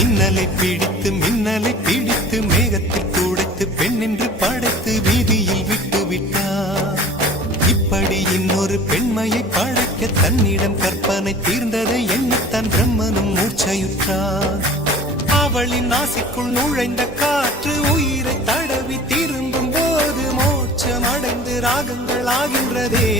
மின்னலை பிடித்து மேகத்தில் துடைத்து பெண் என்று படைத்து வீதியில் விட்டு விட்டார். இப்படி இன்னொரு பெண்மையை படைக்க தன்னிடம் கற்பனை தீர்ந்ததை எண்ணித்தான் பிரம்மனும் மூர்ச்சையுற்றார். அவளின் ஆசைக்குள் நுழைந்த காற்று உயிரை தடவி திரும்பும் போது மோட்சம் அடைந்து ராகங்கள் ஆகின்றதே.